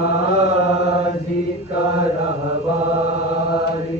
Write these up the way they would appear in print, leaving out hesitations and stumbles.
सरगाजी का रहवारी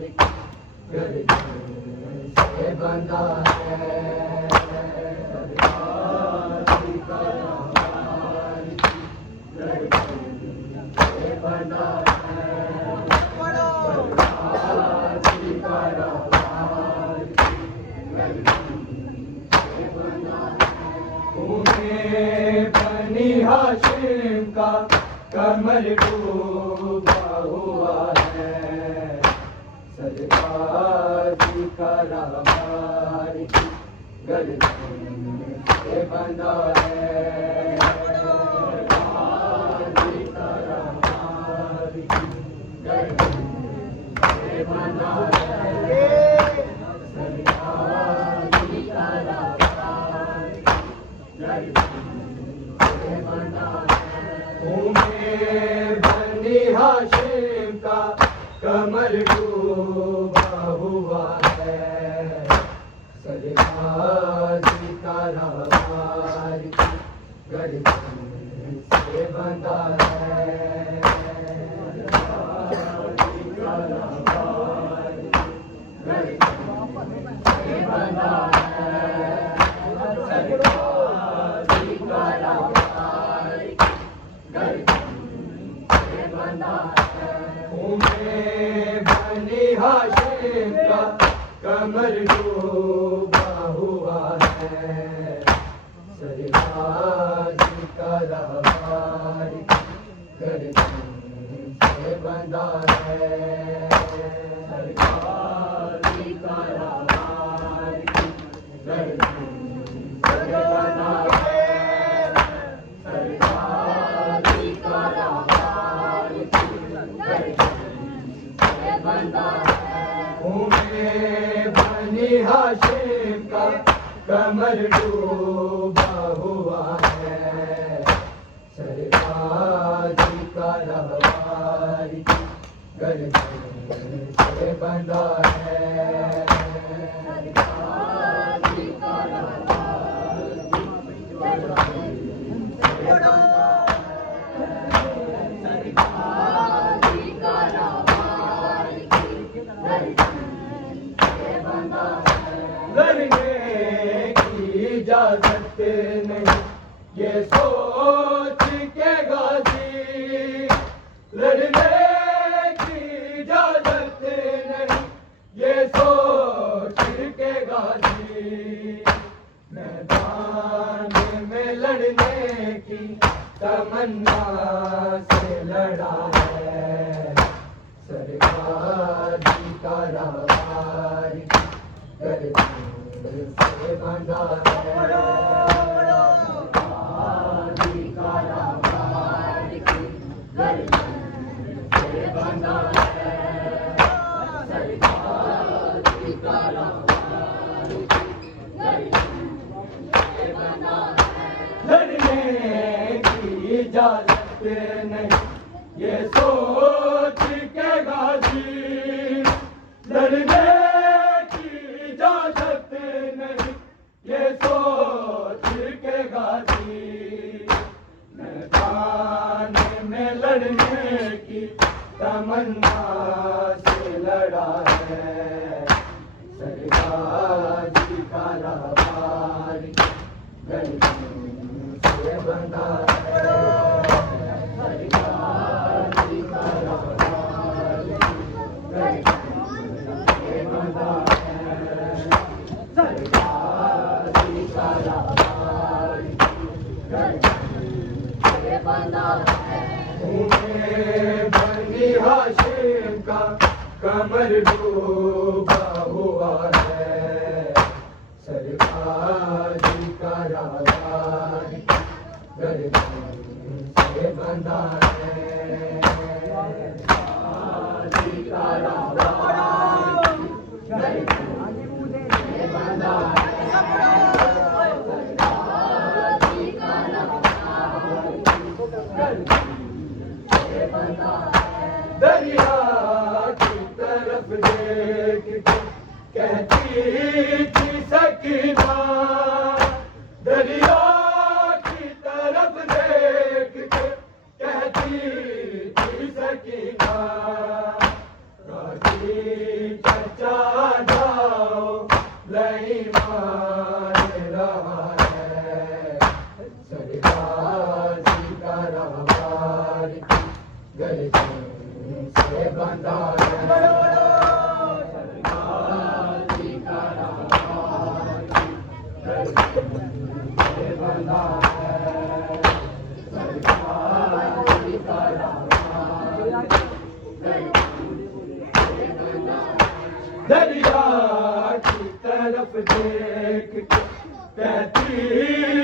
बंधा है सरकार जी का राज घूमे बनी हाशिम का कमर डूबा हुआ है सरकार जी का राज गर्दन से बंधा है सरकार जी का राज गर्दन से बंधा है सरकार जी का राज घूमे बनी हाशिम का कमर डूबा हुआ है सरकार जी का राज गर्दन से बंधा है सरकार जी का राज गर्दन से बंधा है सरकार जी का राज गर्दन से बंधा है घूमे बनी हाशिम का कमर डूबा हुआ है सरकार जी का राज गर्दन से बंधा है सरकार जी का राज गर्दन से बंधा है सरकार जी का राज गर्दन से बंधा है घूमे बनी हाशिम का कमर डूबा हुआ है सरकार जी का राज गर्दन से बंधा है सरकार जी का राज गर्दन से बंधा है सरकार जी का राज गर्दन से बंधा है लड़ने की इजाजत नहीं ये सोच के गाजी लड़ने की इजाजत नहीं ये सोच के गाजी मैदान में लड़ने की तमन्ना से लड़ा है सरकार जी का राज गर्दन से बंधा है सरकार जी का राज गर्दन से बंधा है सरकार जी का राज गर्दन से बंधा है लड़ने की इजाजत नहीं ये सोच के गाजी लड़ने की इजाजत नहीं ये सोच के गाजी मैदान में लड़ने की तमन्ना से लड़ा है सरकार जी का राज गर्दन से बंधा है सरकार जी का राज गर्दन से बंधा है सरकार जी का राज गर्दन से बंधा है घूमे बनी हाशिम का कमर डूबा हुआ है सरकार जी का राज गर्दन से बंधा है सरकार जी का राज गर्दन से बंधा है सरकार जी का राज गर्दन से बंधा है दरिया की तरफ देख के कहती थी सकीना दरिया की तरफ देख के कहती थी सकीना राजी चचा जाओ नहीं मान रहा है सरकार जी का राज गर्दन से बंधा है। सरकार जी का राज गर्दन से बंधा है। सरकार जी का राज दरिया की तरफ देख के कहती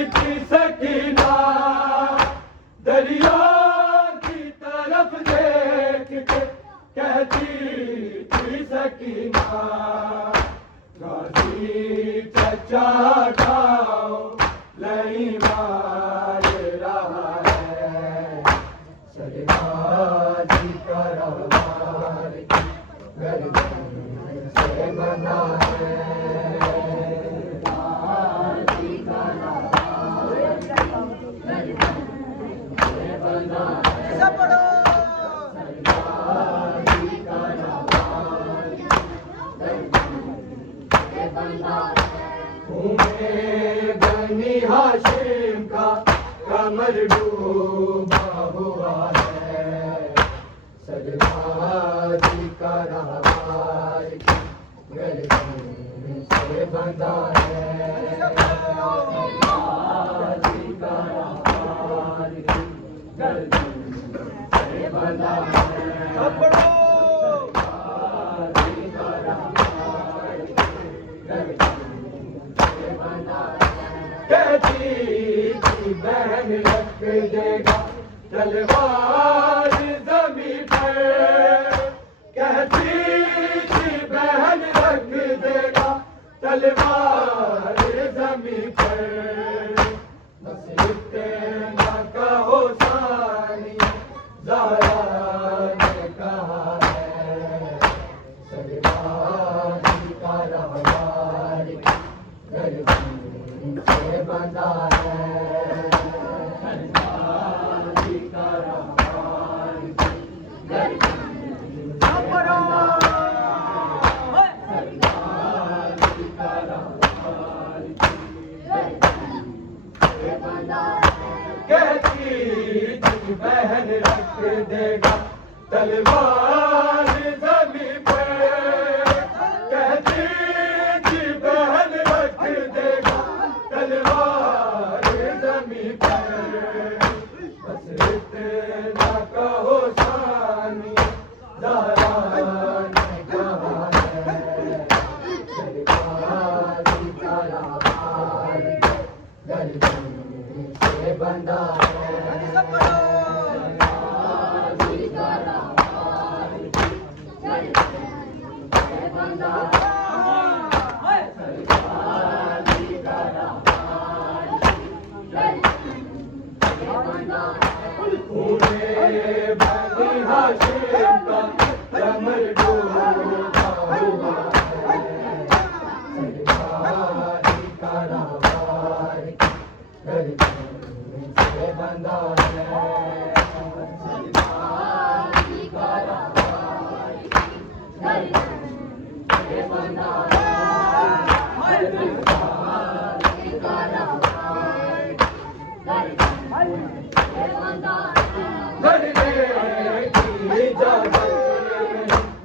थी सकीना, दरिया की तरफ देख के कहती थी सकीना, गाजी चचा गाओ लई मार रहा है। सरकार जी का राज गर्दन से बंधा है। बनी हाशिम का कमर डूबा हुआ है। सरकार जी का राज गर्दन से बंधा है। सरकार जी का राज गर्दन से बंधा है। कहती थी बहन रख देगा तलवार ज़मीं पर, कहती थी बहन रख देगा तलवार ज़मीं पर। बस इतना कहो सानिया ज़हरा ने कहा है। सरकार जी का राज गर्दन से बंधा है। सरकार जी का राज गर्दन से बंधा है। सरकार जी का राज गर्दन से बंधा है। कहती थी बहन रख देगा तलवार ज़मीं पर, कहती थी बहन रख देगा तलवार ज़मीं पर। बस इतना कहो सानिया ज़हरा ने कहा है। सरकार जी का राज गर्दन से बंधा है। सरकार जी का राज गर्दन से बंधा है। सरकार जी का राज गर्दन से बंधा है। पूरे बनी हाशिम का कमर डूबा हुआ है। सरकार जी का राज गर्दन से बंधा है। सरकार जी का राज गर्दन से बंधा है। सरकार जी का राज गर्दन से बंधा है। लड़ने की इजाज़त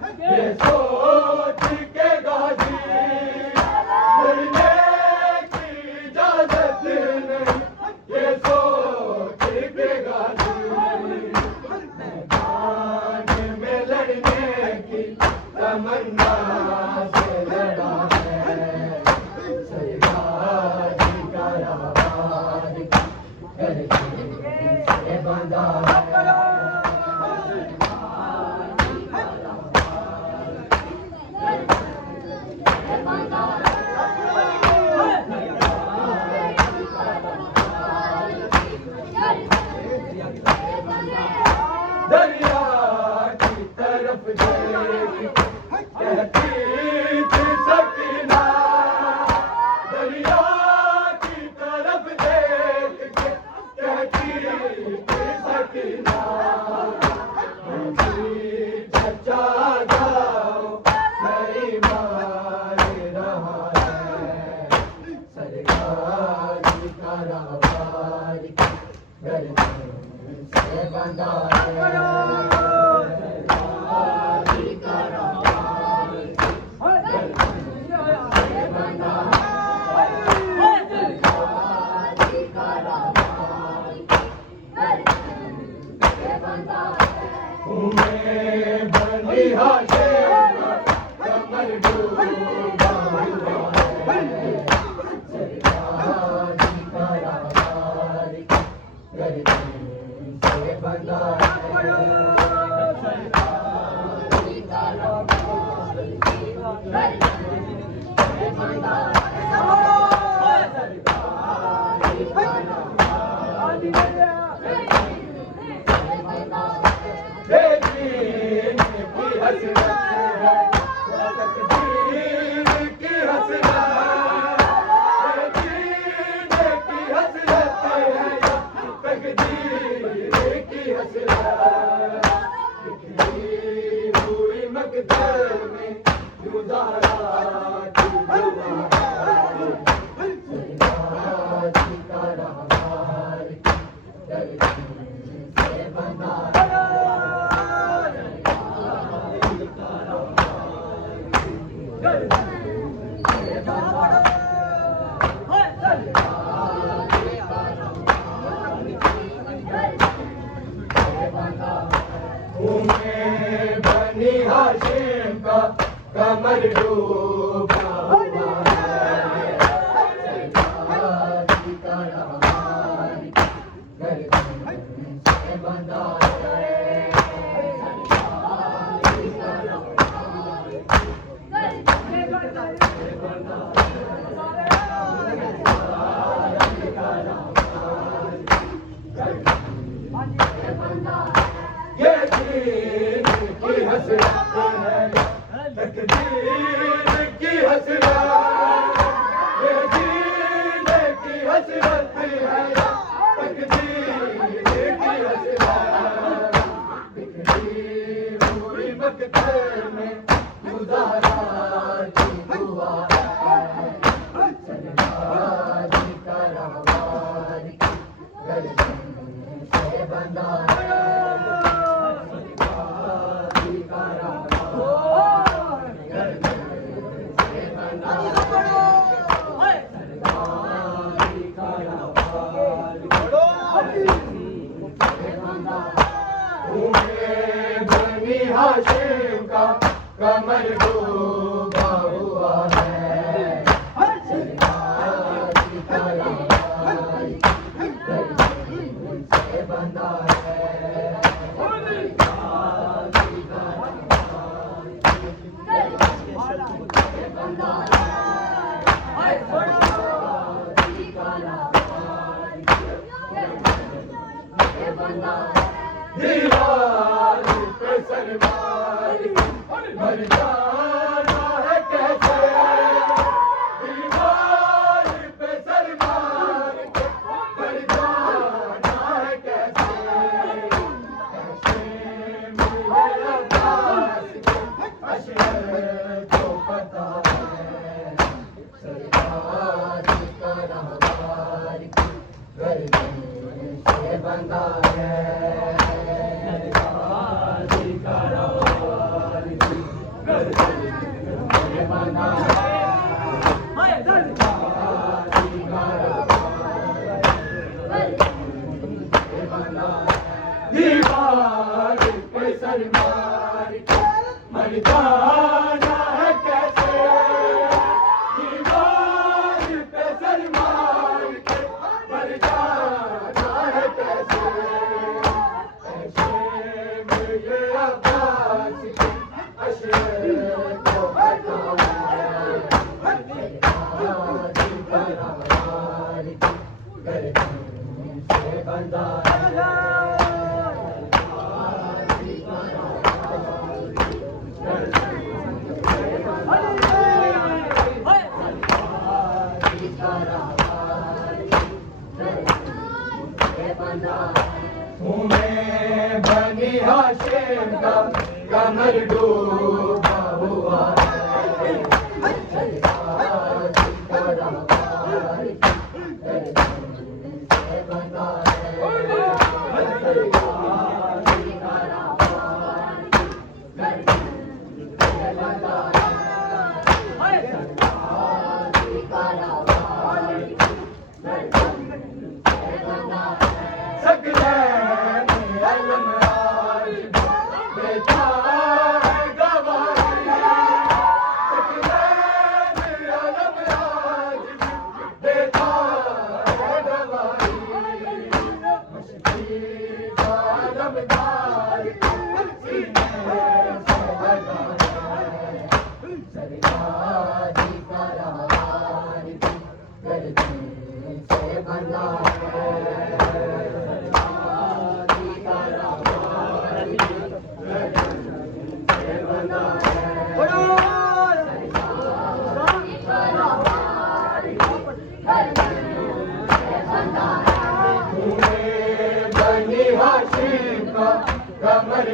नहीं ये सोच के गाजी, लड़ने की इजाज़त नहीं ये सोच के गाजी। मैदान में लड़ने की तमन्ना से लड़ा है। सरकार जी का राज गर्दन से बंधा है। दरिया की तरफ देख कहती थी सकीना, दरिया की तरफ देख के कहती थी सकीना, चचा जाओ नहीं मार रहा है। सरकार जी का राज गर्दन से बंधा है। बंधा तुम्हें बंदिया शेर का कमर डूबा हुआ है सरकार की करार गर्दन से बंधा तुम्हें बनी हाशिम का कमर डूबा हुआ है सरकार की करार गर्दन से बंधा है सरकार की ये दीन की हसरत है तकदीर की हसरत ये दीन की हसरत है तकदीर की हसरत बिखरी हुई मकतल में गुजारा की हुआ है सरकार की करार गर्दन से बंधा तुम्हें बनी हाशिम का कमर डूबा हुआ है सरकार की करार गर्दन से बंधा है सरकार की करार से बंधा दीवार पे सलमान मर जाना है कैसे दीवार पे सलमान मर जाना है कैसे कैसे मुझे अब्बास के अशर को पता है सरकार की करार गर्दन से बंधा है दीवार पे सर मार के मर जाना है कैसे दीवार पे सर मार के मर जाना है कैसे ऐसे मुझे अब्बास के अशर को पता है सरकार की करार गर्दन से बंधा तुम्हें बनी हाशिम का कमर डूबा हुआ है सरकार की करार गर्दन से बंधा है सरकार की करार गर्दन से बंधा है सरकार की करार गर्दन से बंधा है सकले में अलम देता है गवाही सकलैन आलम आज देता है गवाही मशकीर आलमदार सीने से लगा है सरकारी करार भी गर्दी से बना है सरकारी करार भी गर्दी से बना है बनी हाशिम का कमर